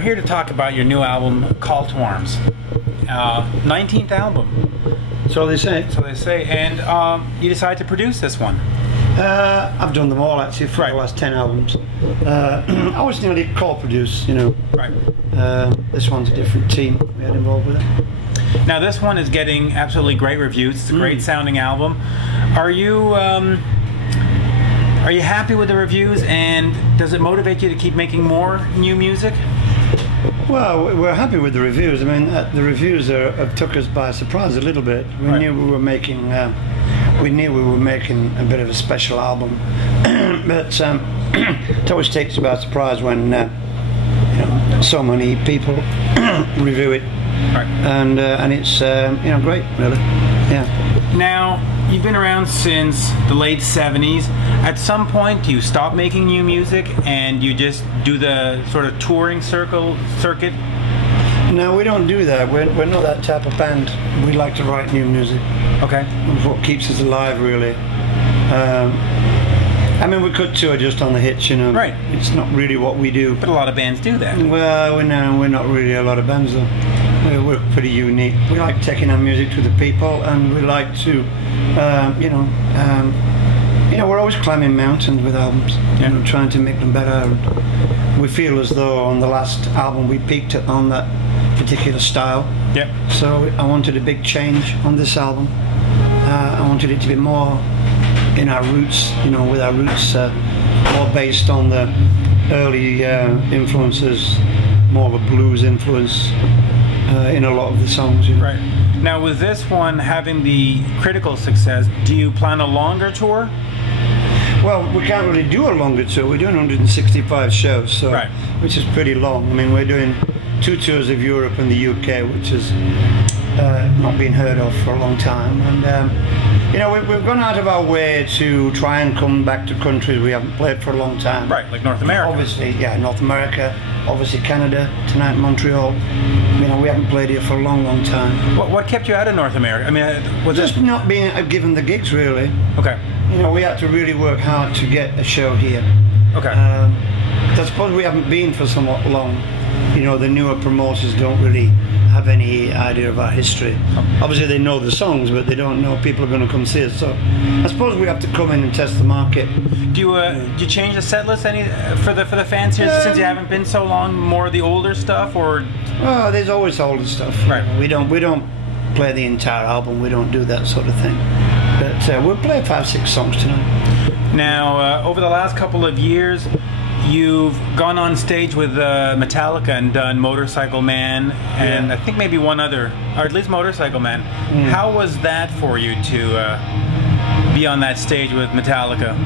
here to talk about your new album, Call to Arms. 19th album. So they say. So they say. And you decided to produce this one. I've done them all actually for the last 10 albums. I was nearly co-produce, you know. Right. This one's a different team we had involved with it. Now this one is getting absolutely great reviews. It's a great sounding album. Are you happy with the reviews, and does it motivate you to keep making more new music? Well, we're happy with the reviews. I mean, the reviews have took us by surprise a little bit. We knew we were making a bit of a special album, but it always takes us by surprise when you know, so many people review it, and it's you know, great, really. Yeah. Now, you've been around since the late 70s. At some point, do you stop making new music and you just do the sort of touring circuit? No, we don't do that. We're not that type of band. We like to write new music. Okay. It's what keeps us alive, really. I mean, we could tour just on the hits, you know. Right. It's not really what we do. But a lot of bands do that. Well, we're not really a lot of bands, though. We're pretty unique. We like taking our music to the people, and we like to, you know, we're always climbing mountains with albums, you know, trying to make them better. We feel as though on the last album we peaked on that particular style. Yep. So I wanted a big change on this album. I wanted it to be more in our roots, you know, with our roots more based on the early influences, more of a blues influence in a lot of the songs. You know. Right. Now, with this one having the critical success, do you plan a longer tour? Well, we can't really do a longer tour. We're doing 165 shows, so which is pretty long. I mean, we're doing 2 tours of Europe and the UK, which has not been heard of for a long time. And you know, we've gone out of our way to try and come back to countries we haven't played for a long time. Right, like North America. Obviously, yeah, North America. Obviously, Canada tonight, Montreal. You know, we haven't played here for a long, long time. What kept you out of North America? I mean, was just not being given the gigs, really. Okay. You know, we had to really work hard to get a show here. Okay. I suppose we haven't been for somewhat long. You know, the newer promoters don't really have any idea of our history. Obviously they know the songs, but they don't know people are going to come see us. So I suppose we have to come in and test the market. Do you change the set list any for the fans here since you haven't been so long? More of the older stuff, or? Oh, there's always older stuff. Right. We don't play the entire album. We don't do that sort of thing. But we'll play 5-6 songs tonight. Now, over the last couple of years, you've gone on stage with Metallica and done Motorcycle Man, and I think maybe one other, or at least Motorcycle Man. How was that for you to be on that stage with Metallica?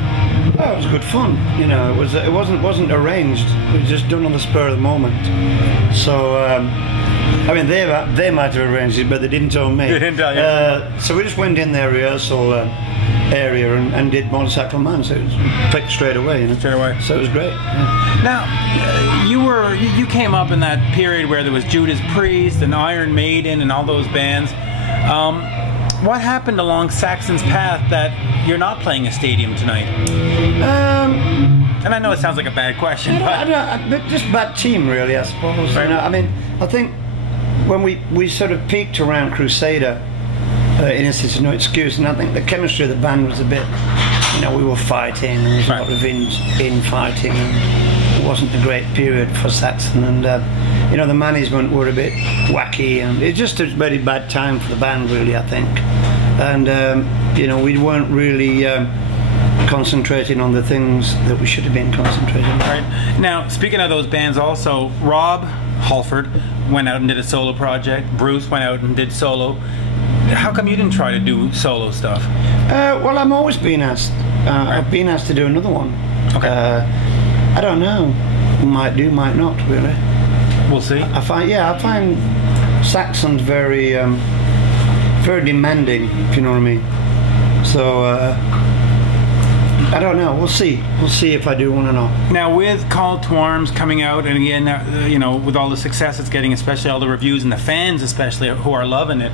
Oh, it was good fun. You know, it wasn't arranged. It was just done on the spur of the moment. So, I mean, they might have arranged it, but they didn't tell me. They didn't tell you. So we just went in their rehearsal area and did Motorcycle Man, so it was clicked straight away. You know? Straight away. So it was great. Yeah. Now, you came up in that period where there was Judas Priest and Iron Maiden and all those bands. What happened along Saxon's path that you're not playing a stadium tonight? And I know it sounds like a bad question, but just bad team, really, I suppose. Right. You know, I mean, I think when we sort of peaked around Crusader, Innocence is No Excuse, and I think the chemistry of the band was a bit, you know, we were fighting, and there was a lot of infighting, and it wasn't a great period for Saxon, and you know, the management were a bit wacky, and it's just a very bad time for the band, really, I think. And you know, we weren't really concentrating on the things that we should have been concentrating on. Right. Now, speaking of those bands also, Rob Halford went out and did a solo project, Bruce went out and did solo. How come you didn't try to do solo stuff? Well, I'm always being asked. I've been asked to do another one. Okay. I don't know. Might do, might not, really. We'll see. I find Saxon's very demanding, if you know what I mean. So I don't know. We'll see. We'll see if I do one or not. Now, with Call to Arms coming out, and again, you know, with all the success it's getting, especially all the reviews and the fans, especially who are loving it,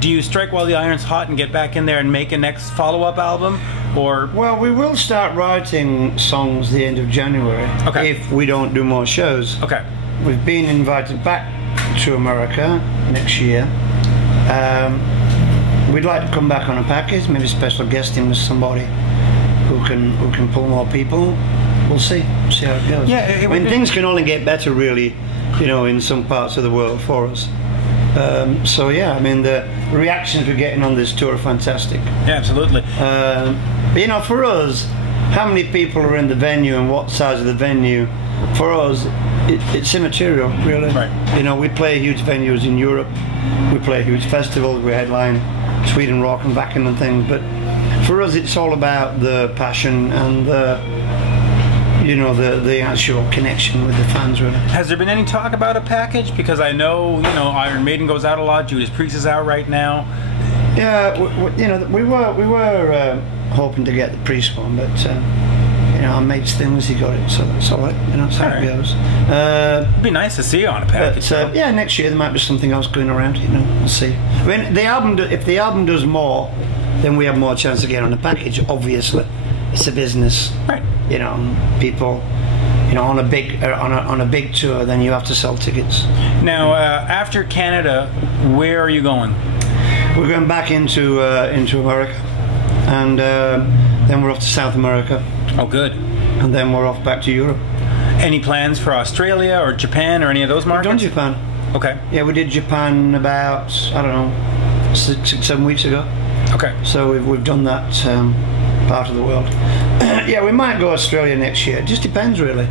do you strike while the iron's hot and get back in there and make a next follow-up album, or? Well, we will start writing songs the end of January if we don't do more shows. Okay. we've been invited back to America next year. We'd like to come back on a package, maybe special guesting with somebody who can pull more people. We'll see how it goes. Yeah, I mean, things can only get better, really, you know, in some parts of the world for us. So yeah, I mean, the reactions we're getting on this tour are fantastic. Yeah, absolutely. But you know, for us, how many people are in the venue and what size of the venue, for us, it's immaterial, really. Right. You know, we play huge venues in Europe, we play huge festivals, we headline Sweden Rock and Wacken and things, but for us it's all about the passion and the, you know, the actual connection with the fans, really. Has there been any talk about a package? Because I know, you know, Iron Maiden goes out a lot, Judas Priest is out right now. Yeah, you know, we were hoping to get the Priest one, but you know, our mate's things, he got it, so that's all right. You know, that's how it goes. It'd be nice to see you on a package. But, yeah, next year there might be something else going around. You know, we'll see. I mean, if the album does more, then we have more chance to get on the package. Obviously, it's a business. Right. You know, people. You know, on a big tour, then you have to sell tickets. Now, after Canada, where are you going? We're going back into America, and then we're off to South America. Oh, good. And then we're off back to Europe. Any plans for Australia or Japan or any of those markets? We've done Japan. Okay. Yeah, we did Japan about, I don't know, 6-7 weeks ago. Okay. So we've done that part of the world. Yeah, we might go Australia next year. It just depends, really.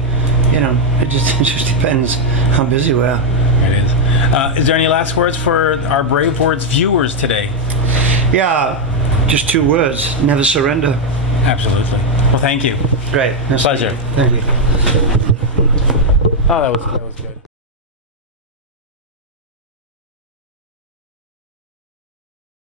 You know, it just depends how busy we are. It is. Is there any last words for our Brave Words viewers today? Yeah, just 2 words: never surrender. Absolutely. Well, thank you. Great. Pleasure. Thank you. Oh, that was good.